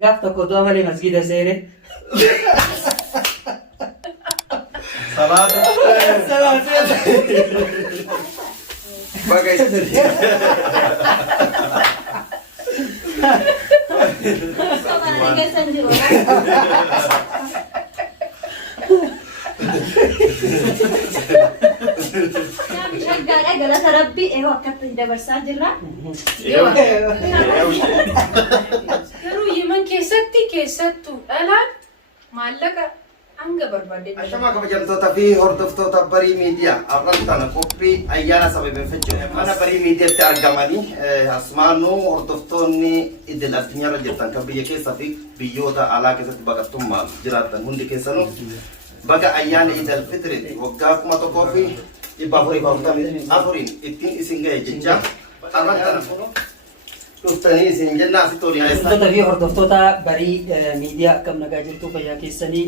Gaaf tokko du'a malee masgiida seene. Salaata. Baga Soalnya kesan juga. Kami syagga galas Rabbi waktu tidak bersajira. Garuu yeman keessattu dhalaan maallaqa hanga barbaade. Ashama kabajamtoota fi hordoftoota Barii Miidiyaa arran tana qophii ayyaana sababeeffachuuf mana Barii Miidiyaatti argamanii asumaanuu hordoftoonni idil addunyaarra jirtan kan biyya keessaa fi biyyoota alaa keessatti baqattummaa jiraatan hundi keessanuu baga ayyaana idil fitri waggaa 1444 ittiin isin ga'e jecha arran tana dhuftanii isin jennaa asitti olii Hordoftoota fi hordoftoota Barii Miidiyaa akkam nagaa jirtu fayyaa keessanii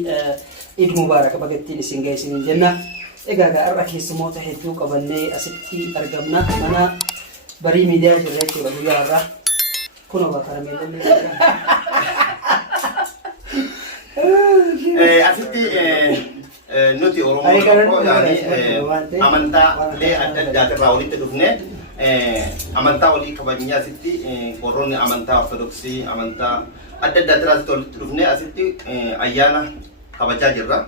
Eid Mubarak baga ittiin isin ga'e isiniin jenna. Egaa har'a keessumoota hedduu qabannee asitti argamna. Mana Barii Miidiyaa jirra jechuudha guyyaa har'aa. Kun obaa karameellee. Asitti nuti Oromoo amantaa adda addaatirraa walitti dhufne amantaa walii kabajnee asitti warroonni amantaa Ortodoksii amantaa adda addaatirraa asitti walitti dhufne asitti ayyaana kabajaa jirra.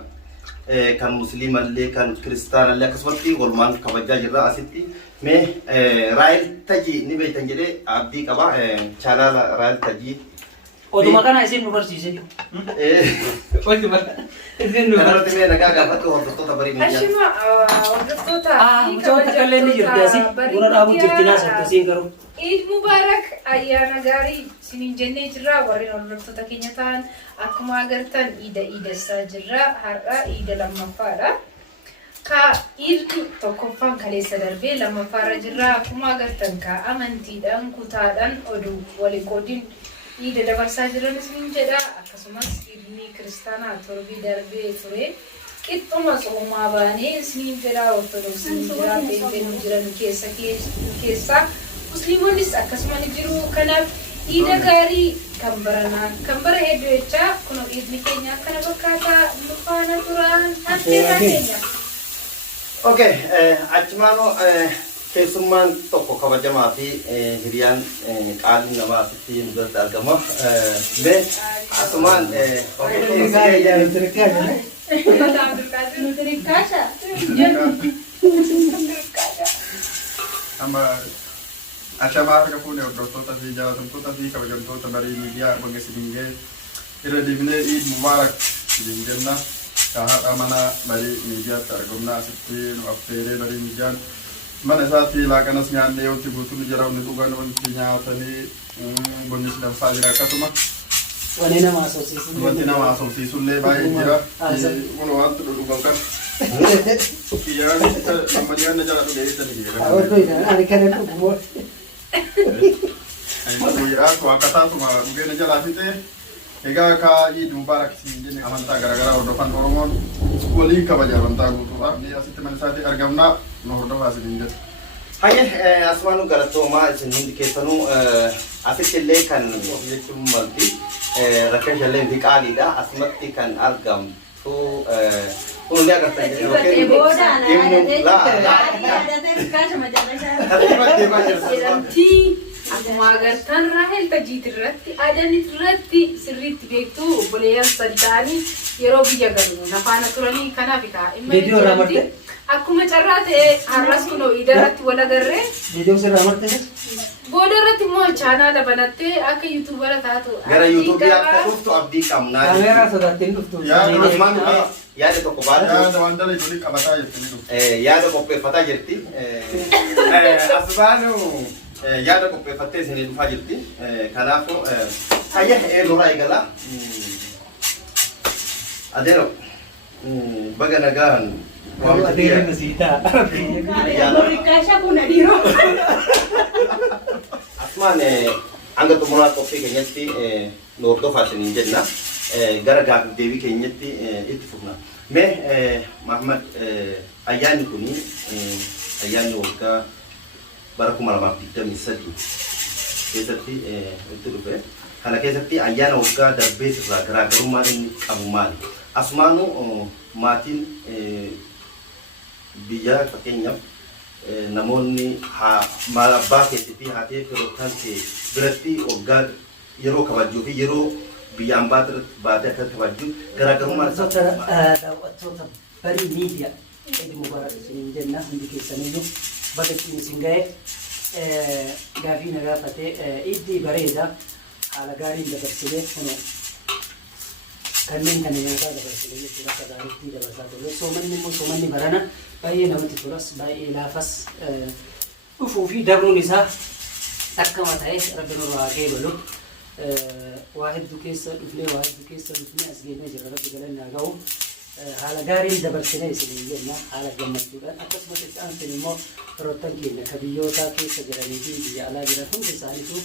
Kan musliimallee kan kiristaanallee akkasumatti walumaan kabajaa jirra asitti. Mee Raayil Tajii ni beektan jedhee abdii qaba. Chaanaala Raayil Tajii. Oduma kana isin nu barsiise jiru. Oduma isin nu Kanarratti mee nagaa gaafadhu hordoftoota Barii Miidiyaa. Ashima hordoftoota mucaa takkallee ni jirti asii. Buna dhaabuu jirti naasofte isiin garuu. Eid Mubarak ayyaana gaarii isiniin jennee jirra. Warreen hordoftoota keenya ta'an akkuma agartan iidessaa jirra. Har'a iida lammaffaadha. Ka iidni tokkoffaan kaleessa darbee lammaffaarra jirra. Akkuma agartan ka amantiidhaan kutaadhaan oduu walii qoodiin iida dabarsaa jiran isiniin jedha. Akkasumas iidni kiristaanaa torbii darbee ture. Qixxuma soomaa baanee isiniin jedha. Ortodoksiin jira, Pheenxeen jiran keessa. Musliimoonnis akkasuma ni jiru. Kanaaf iida gaarii kan bara hedduu jechaa kun iidni keenya akkana fakkaata nu faana turaan affeerraa keenya. Okay, achumaanoo keessummaan tokko kabajamaa fi hiriyaan qaaliin namaa asitti nu biratti argama. Mee asumaan Amma ashamaa harka fuune hordoftoota fi jaallatamtoota fi kabajamtoota Barii Miidiyaa baga isiniin ga'e irra deebinee Eid Mubarak isiniin jenna. Haadha mana Barii Miidiyaatti argamna asitti nu affeeree Barii Miidiyaan mana isaatti laaqanas nyaannee wanti guutuun jira wanti dhugan wanti nyaatanii bunnis danfaa jira akkasuma Wanti nama asoosiisu. wanti nama asoosiisullee baay'ee jira. Kun wanti dhugan kan Kiyyaanii lammadiyaan na jala dhugee eessanii jira. Ani kana dhugu. Guyyaa akka taatuma dhugee na jalaa fixee egaa akka Eid Mubarak isin jenne amantaa garaagaraa hordofan Oromoon waliin kabaja amantaa guutuudhaaf asitti mana isaatti argamnaa nu hordofaa isiniin jedhu. Hayyee asumaanuu galatoomaa isin hundi keessanuu asitti illee kan jechuun malti rakkan shalleen fi qaaliidha. Asumatti kan argamtu kun illee agartan jedhamtii akkuma agartan Raahel Tajiit irratti Adanit irratti sirriitti beektu obboleeyyan sadi ta'anii yeroo biyya galu nafaana turanii kanaaf Viidiyoo irraa marte? akkuma carraa ta'e har'as kunoo iida irratti wal agarree Viidiyoo sirraa marte? booda irratti immoo chaanaala banattee akka yuutuubara taatu gara yuutuubii akka dhuftu abdii qabnaa. Kaameeraa sodaattiin dhuftu. Yaada tokko baatu. Yaada waan dalee tolii qabataa jettanii dhufu. Yaada qopheeffataa jirti. Asumaanuu yaada qopheeffattee isinii dhufaa jirti. Kanaafuu hayyee loraa eegala. Adeero baga nagaan. Adeero nasiitaa. Asumaan hanga xumuraa qophii keenyatti nu hordofaa isiniin jenna. Gara gaaffii deebii keenyatti itti fufna. Mee Mahammad ayyaanni kuni ayyaanni waggaa bara 2023 keessatti itti dhufe kana keessatti ayyaana waggaa darbee irraa garaagarummaan inni qabu maali? Asumaanuu maatiin biyya fakkeenyaaf namoonni abbaa keessi fi haatee firoottan kee biratti waggaa yeroo kabajuu fi yeroo biyya ambaa irratti baatee akka kabajuu garaagarummaan isaa daawwattoota barii miidiyaa Eid Mubarak isiniin jenna hundi keessaniyyuu bakka ittiin isin ga'e gaafii na gaafatee iddii bareeda haala gaariin dabarsinee kunoo kanneen kana nyaataa dabarsinee jechuudha akka gaariitti dabarsaa turre. Soomanni immoo soomanni barana baay'ee namatti tolas baay'ee laafas dhufuu fi dabruun isaa akkama ta'e rabbi nurraa geebalu waa hedduu keessa dhufnee as geenyee jirra rabbi galannaa ga'u. Haala gaariin dabarsinee isin jenna haala gammachuudhaan akkasumas itti aanseen immoo firoottan keenya ka biyyoota keessa jiranii fi biyya alaa jiran hundi isaaniitu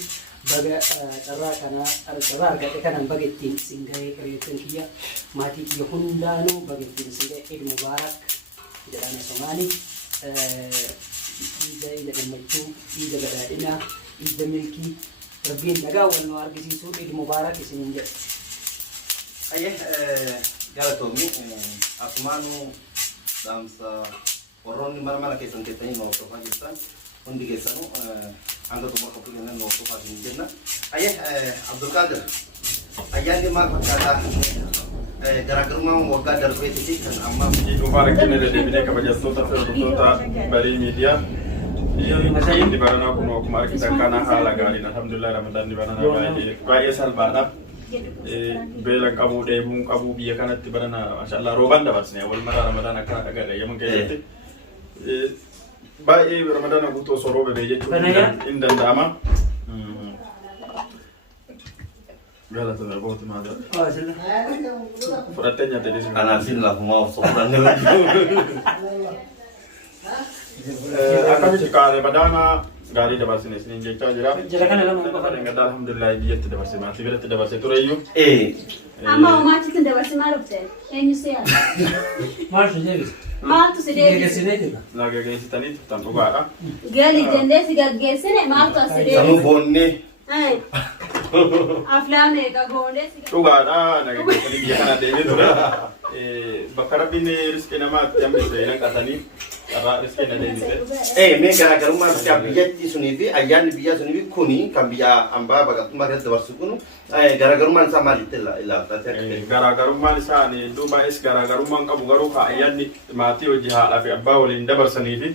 baga carraa argadhe kanaan baga ittiin isin ga'ee qabeettan kiyya maatii kiyya hundaanuu baga ittiin isin ga'e Eid Mubarak jedhana somaani ida gammachuu ida badhaadhinaa ida milkii rabbiin nagaa wal nu argisiisuu Eid Mubarak isiniin jedhe. Galatoomii asumaanuu dhaamsa warroonni mana keessan keessanii nu hordofaa jirtan hundi keessanuu hanga xumura qophii kennan nu hordofaa hin jenna. Abdulqaadir ayyaanni maal fakkaataa garaagarummaan waggaa darbeetii fi kan ammaa Eid Mubarak kenna deddeebinee kabajattoota fi hordoftoota barii miidiyaa. Eid baranaa kun akkuma argitan kana haala gaariin alhamdulillah ramadaanni baranaa baay'ee salphaadha. Beela qabu deemuun qabu biyya kanatti barana maashaallah roobaan dabarsine wal maraa ramadaan akkana dhagarre yeman keessatti baay'ee ramadaan guutuu osoo roobe jechuun hin danda'ama. Galatoon arbooti maata. Fudhattee nyaatte deemuun. Kanaafin lafumaa osoo fudhannee akkamitti kaane badaanaa gaarii dabarsine isiniin jechaa jira. Jira kana lama qofa. Engaddaa alhamdulillah biyyatti dabarse maatii biratti dabarse tureyyuu. Amma maatiin dabarse maal dhufte? Eenyu si yaada? Maaltu deebise? Maaltu si deebise? Geessinee jira. Na gaggeessitanii turtan dhugaadha. Gali jennee si gaggeessine maaltu as si deebise? sanuu boonnee Aflaan meeqa goonee si gaggeessine? Dhugaadha na gaggeessanii biyya kana deemee ture. Bakka rabbiin riskii namaatti hambise naqatanii carraa riskii na deebise. mee garaagarummaan isaa biyyatti sunii fi ayyaanni biyya sunii fi kuni kan biyya ambaa baqattummaa keessatti dabarsu kun garaagarummaan isaa maalitti ilaalta? Garaagarummaan isaa iddoo baay'ees garaagarummaan qabu garuu ayyaanni maatii hojii haadhaa fi abbaa waliin dabarsanii fi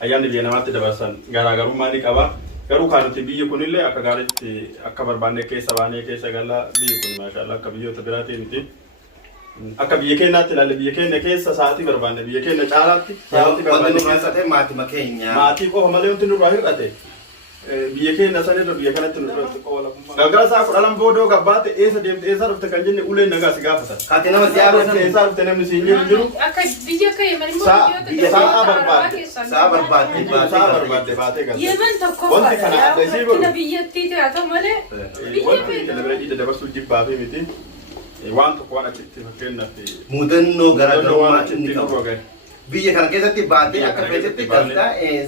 ayyaanni biyya namaatti dabarsan garaagarummaa ni qaba. Garuu kanuti biyyi kunillee akka gaariitti akka barbaanne keessa baanee keessa galla biyyi kun maashaallah akka biyyoota biraatiin miti. Akka biyya keenyaatti ilaalle biyya keenya keessa sa'aatii barbaanne biyya keenya caalaatti sa'aatii barbaanne keessatti maatii keenya maatii qofa malee wanti nurraa hir'ate biyya keenya sanirra biyya kanatti nurratti qola galgala isaa 12 boodoo gabbaate eessa deemte eessa dhufte kan jenne uleen nagaa si gaafata. Kaati nama siyaasa eessa dhufte namni si hin jiru akka biyya kee yemen immoo biyya sa'a barbaadde sa'a barbaadde baatee galta. yemen tokko Wanti kana adda isii godhu. fa'aa biyyattii ta'ata malee biyya Wanti kee kana bira ija dabarsuu jibbaa fi miti waan tokko waan achitti fakkeenyaaf mudannoo garaagarummaa inni inni qabu. qabu. Biyya kana keessatti baatee akka feetetti galta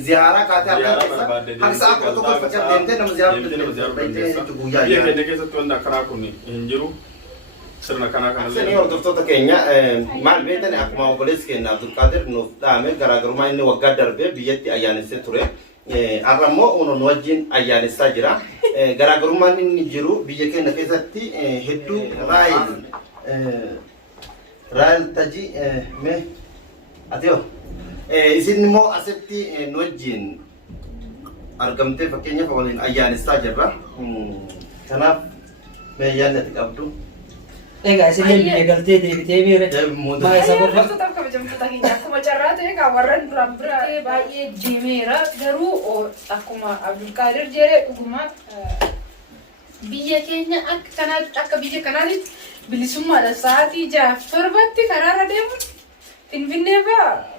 ziyaaraa kaatee akka keessa haksa akka tokko fakkaat deemtee nama ziyaaraa guyyaa biyya keenya keessatti wanti akkanaa kun hin jiru. Sirna kanaa Sini kanallee. hordoftoota keenya maal beektan akkuma obboleessi keenya Abdulqaadir nuuf dhaame garaagarummaa inni waggaa darbee biyyatti ayyaanessee ture. Har'a immoo nu wajjin ayyaanessaa jira. Garaagarummaan inni jiru biyya keenya keessatti hedduu raayil tajii mee ateo isin immoo asitti nu wajjin argamtee fakkeenyaaf waliin ayyaanessaa jirra. Kanaaf mee yaadni ati qabdu? Egaa isinlee biyya galtee deebitee miire maa isa qofa. akkuma carraa ta'e egaa warreen duraan bira baay'ee deemeera garuu akkuma Abdulqaadir jedhe dhuguma biyya keenya akka biyya kanaatti bilisummaadha sa'aatii 6-7 karaarra deemu Finfinnee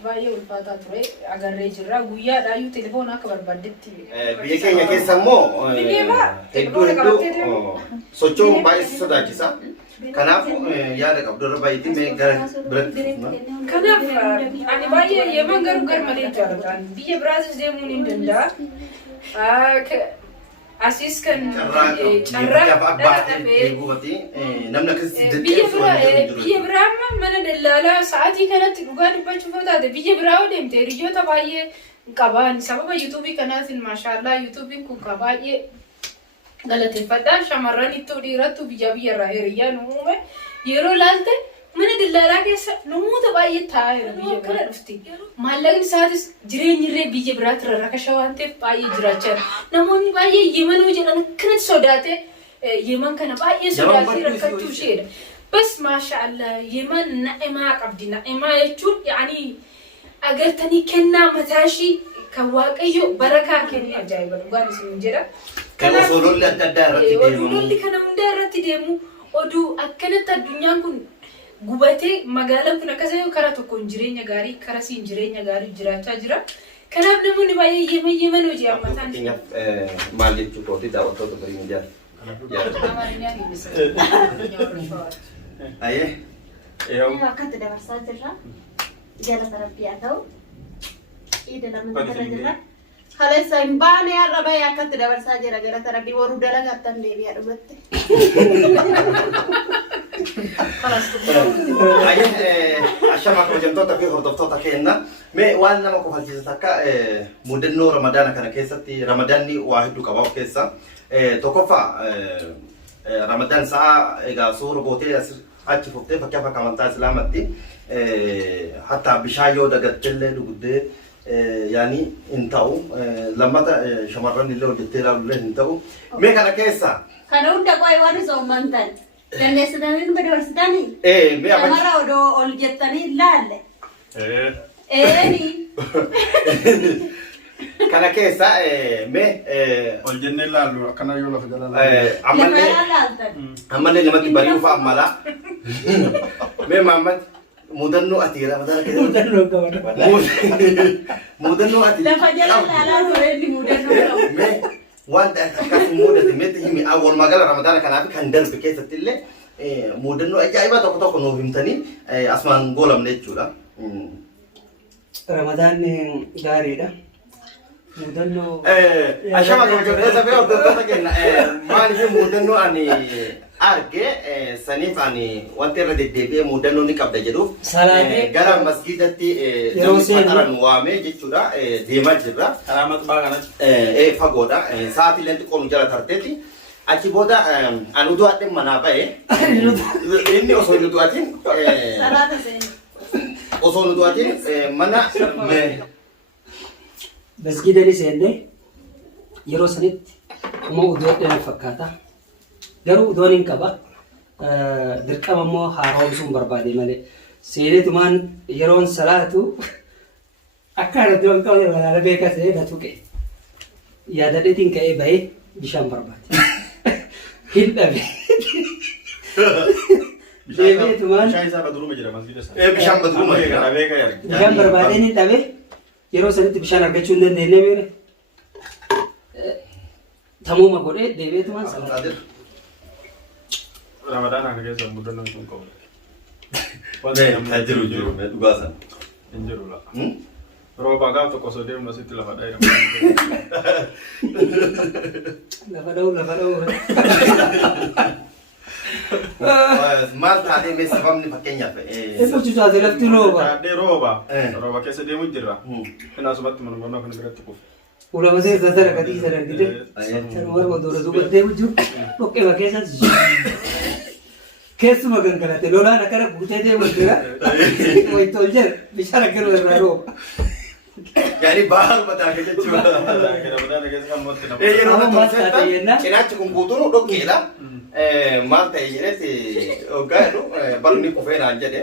baay'ee ulfaataa ture agarree jirra guyyaadhaayyuu telefoona akka barbaaddetti biyya keenya keessa immoo hedduu socho'uun baay'ee sodaachisa. Kanaaf yaada qabdu irra baay'eetiin mee gara biratti kanaaf ani baay'ee yeman garuu gar malee jaalladhaan biyya biraas deemuun hin danda'a. asis kan carraa dhabee namni akkasitti biyya biraa amma mana daldalaa sa'aatii kanatti dhugaa dubbachuuf yoo taate biyya biraa yoo deemte hiriyoota baay'ee qaban sababa yuutuubii kanaatiin maashaallah yuutuubiin kun ka baay'ee galateeffadha shamarran ittoo dhiirattu biyya irraa hiriyaa nu uume yeroo laalte mana daldalaa keessa namoota baay'ee taa'aa jira biyya kana dhufti maallaqni isaatis jireenyirree biyya biraatti rarrakasha waan ta'eef baay'ee jiraachaa namoonni baay'ee yemanoo jedhan akkanatti sodaate yeman kana baay'ee sodaatee rakkattuu isheedha bas maashaallah yeman na'imaa qabdi na'imaa jechuun yaanii agartanii kennaa mataashii kan waaqayyo barakaa kennee ajaa'iba dhugaan isin jedha kanaaf oduun adda addaa irratti deemu oduun kana hundaa irratti deemu oduu akkanatti addunyaan kun gubatee magaalaan kun akkasii karaa tokkoon jireenya gaarii karaa siin jireenya gaarii jiraachaa jira kanaaf namoonni baay'ee yeman hojii ammataan maal jechuu kooti daawwattoota barii miidiyaa ayee akkatti dabarsaa jirra jala tarabbiyaa ta'u ida lama irra jirra kaleessa hin baane har'a bahee akkatti dabarsaa jira gara tarabbii waruu dalagaa attan deebi'aa dhumatti ashama kabajamtoota fi hordoftoota keenya mee waan nama kofalchiisu takka mudannoo ramadaana kana keessatti ramadaanni waa hedduu qaba of keessa tokkoffaa ramadaan sa'a egaa suura bootee achi fuftee fakkiif akka amantaa islaamatti hatta bishaan yoo dagattellee dhuguddee yaani hin ta'u lammata shamarran illee hojjettee ilaaluullee hin ta'u mee kana keessa kana hunda qo'ee waan isa uummantan dandeessitanii nu dabarsitanii mee shamarra odoo ol jettanii laalle eeni kana keessa mee ol jennee laallu akkana yoo lafa jala laallu ammallee namatti bari'uuf ammala mee Muhammad mudannoo ati ramadana keessa mudannoo ati lafa jala laalaa tureenni mudannoo mee waan akkas mudate mee himi awwal magala ramadana kanaaf kan darbe keessatti illee mudannoo ajaa'iba tokko nuuf himtanii asmaan goolamne jechuudha. Ramadaan gaariidha. Mudannoo ashama kabajamtoota fi hordoftoota keenya maaliif mudannoo ani arge saniif ani wanti irra deddeebi'ee mudannoo ni qabda jedhuuf gara masgiidatti yeroo seenan waamee jechuudha deemaa jirra karaa maxbaa kanatti fagoodha sa'aatii leenti qoonu jala tarteeti achi booda ani uduu adheen manaa ba'e inni osoo hin udu'atiin salaata seeni osoo hin udu'atiin mana masgiidani seenne yeroo sanitti uma uduu adheen fakkaata garuu udoon hin qaba dirqama immoo haaromsuun barbaade malee seenetumaan yeroon salaatu akka iddoo qabu walaala beekaa ta'ee na tuqe yaadadheetiin ka'ee bahee bishaan barbaade hin dhabe deebi'etumaan bishaan isaa baduruma jira masgiida isaa bishaan baduruma jira bishaan barbaadeen hin dhabe yeroo sanitti bishaan argachuu hin dandeenye beere tamuuma godhee deebi'etumaan salaatu ramadaan akka keessa mudannoo sun qabu. Jiru dhugaasa. Hin jiru la. Rooba gaaf tokko osoo deemnu asitti lafa dha'ee. Lafa dha'u. Maal taatee mee sababni fakkeenyaaf Eeguutu taate lafti rooba. Taadhee rooba. Rooba keessa deemu jirra. Kanaasumatti manumannoo kana biratti kufu. Ulama seerta sana gatii sana argite. Sanuma warra duuba deemu jiru. Dhoqqee keessatti. Keessuma gangalate lolaan akkana guutee deemu jira. Wayitoo jira bishaan akkana irraa rooba. yaani bahar mataa ke jechuudha. Ramadaan keessa kan mootti nama. Yeroo tokko cinaachi kun guutuun dhokkeedha. Maal ta'e jedhetti hoggaa jedhu balni kufee naan jedhe.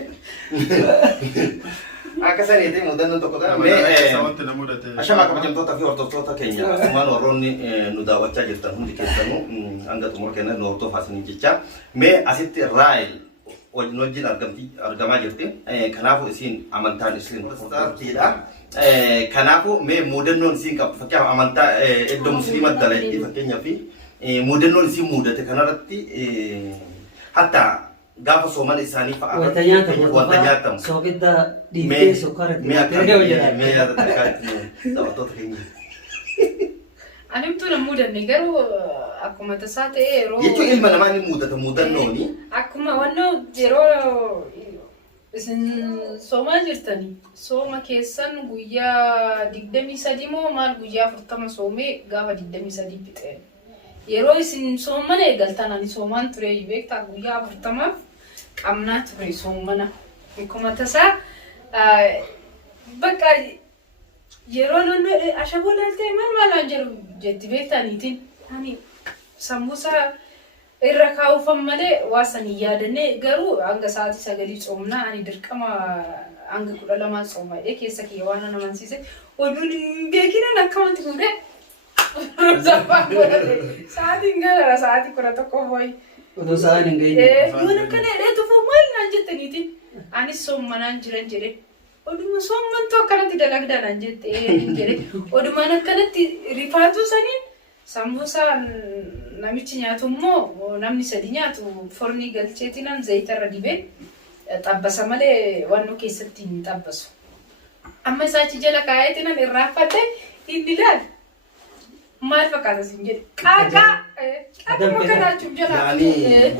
Akka saniitii mudannoon tokko ta'a. Ashama kabajamtoota fi hordoftoota keenya asumaan warroonni nu daawwachaa jirtan hundi keessanuu hanga xumura kennan nu hordofaa isiniin jecha mee asitti Raahel wajjin argamaa jirti. Kanaafuu isiin amantaan isiin fudhattiidha. Kanaafuu mee mudannoon isiin qabdu fakkeenyaaf amantaa iddoo musliimaa dalaggee fakkeenyaaf mudannoon isiin mudate kanarratti hatta gaafa sooman isaanii fa'a wanta nyaatamu soogidda dhiibee sukkaara mee yaada takkaatti daawwattoota keenya Ani tu nak muda ni garu aku mata sate ero. Jechuun ilma namaa ni mudannooni. Akkuma wanno yeroo isin soomaa jirtanii sooma keessan guyyaa 23 moo maal guyyaa 40 soomee gaafa 23 fixeen. Yeroo isin soomana eegaltan ani soomaan ture beektaa guyyaa 40 qabnaa ture soomana. Akkuma tasaa bakka yeroo nanno ashaboo laaltee maal jedhu jetti beektaniitiin ani sambuusa irra kaa'uufan malee waa sanii yaadannee garuu hanga sa'aatii 9 soomnaa ani dirqama hanga 12 soomadhe keessa kee waan nama amansiise oduun beekinan akkamatti fuudhee sa'aatiin gara sa'aatii 11 boy Oduu sa'aan hin geenye. Yoon akkana dheetuuf maal naan jettaniitiin anis soomanaan jiran jedhe oduma soommantu akkanatti dalagdaadhaan jettee jedhe odumaan akkanatti rifaatu saniin sambuusaa namichi nyaatu immoo namni sadi nyaatu fornii galcheetinan zayitarra dibee xabbasa malee waan keessatti hin xabbasu. Amma isaachi jala kaa'eetinan irraanfadhe inni ilaali. Maal fakkaata sin jedhe qaaqaa qaaquma kanaachuuf jala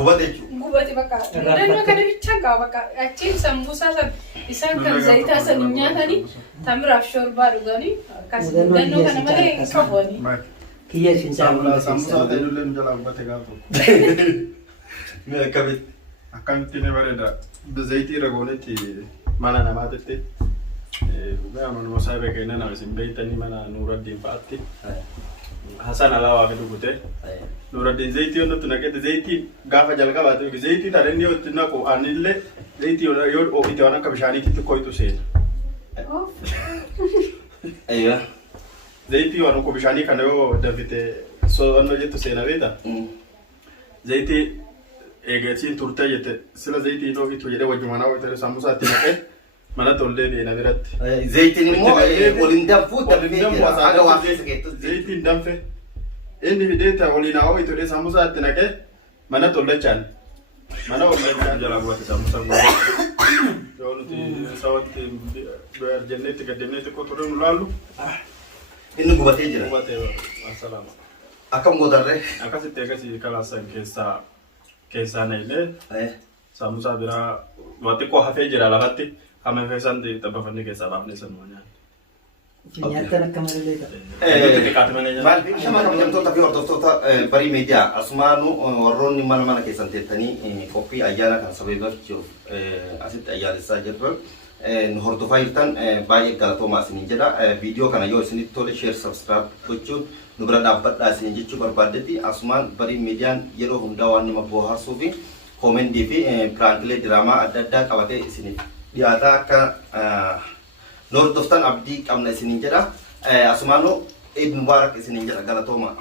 Gubate jechuudha. gubate bakka dannoo kana bichaan qaba bakka achiin sambuusaa san isaan kan zayitaa san hin nyaatanii tamiraaf shorbaa dhuganii akkas dannoo kana malee hin qabuanii. Kiyya ishin Sambusa caalaa. ta'e jala ubbate gaafa. Mee akkamitti? Akkamitti ni bareeda. Zayitii irra goonetti mana namaatitti. Guyyaa manuma saayibee keenya nama isin beektanii mana Nuuraddiin fa'aatti. Hasan Alaawaa fi dhugute. Nuuraddiin zayitii yoo nutti naqetti zayitii gaafa jalqabaate zayitii taate inni yoo itti naqu anillee zayitii yoo oofite waan akka bishaaniitti koytu seena. Ayyaa. Zayitii waan akka bishaanii kana yoo dafite so'annoo jettu seena beektaa? Zayitii eegasiin turtee jette sila zayitii yoo itu jedhee wajjumaan hawwatee sambusaatti naqee mana tollee beena biratti. Zayitiin immoo waliin danfuu dafee jira. Aga waan keessa keettu. Zayitiin danfe inni fideeta waliin hawwatee sambusaatti naqee mana tollachaan mana wallachaan jala bu'ate sambusa guutuu. Yoo nuti sawatti jenneetti gaddemneetti qoturee nu laallu. Inni gubatee jira. Gubatee asalaama. Akkam gootarree? Akkasitti akkasii kalaasan keessaa nailee sambusaa biraa waan xiqqoo hafee jira lafatti hamma feesan xabbafanni keessaa baafnee sanuma nyaanne. Nyaattan akka malee ta'a. Nuti xiqqaate malee nyaanne. Maal shama kabajamtoota fi hordoftoota barii miidiyaa asumaanu warroonni mana keessan teettanii qophii ayyaana kan sababeeffachuuf asitti ayyaanessaa jirran nu hordofaa jirtan baay'ee galatoomaa isiniin jedha. Viidiyoo kana yoo isinitti tole share subscribe gochuun nu bira dhaabbadhaa isiniin jechuu barbaaddetti asumaan barii miidiyaan yeroo hundaa waan nama bohaarsuu fi koomentii fi piraankilee diraamaa adda addaa qabatee isiniif dhiyaataa akka nu hordoftan abdii qabna isiniin jedha. Asumaanuu Eid Mubaarak isiniin jedha galatoomaa.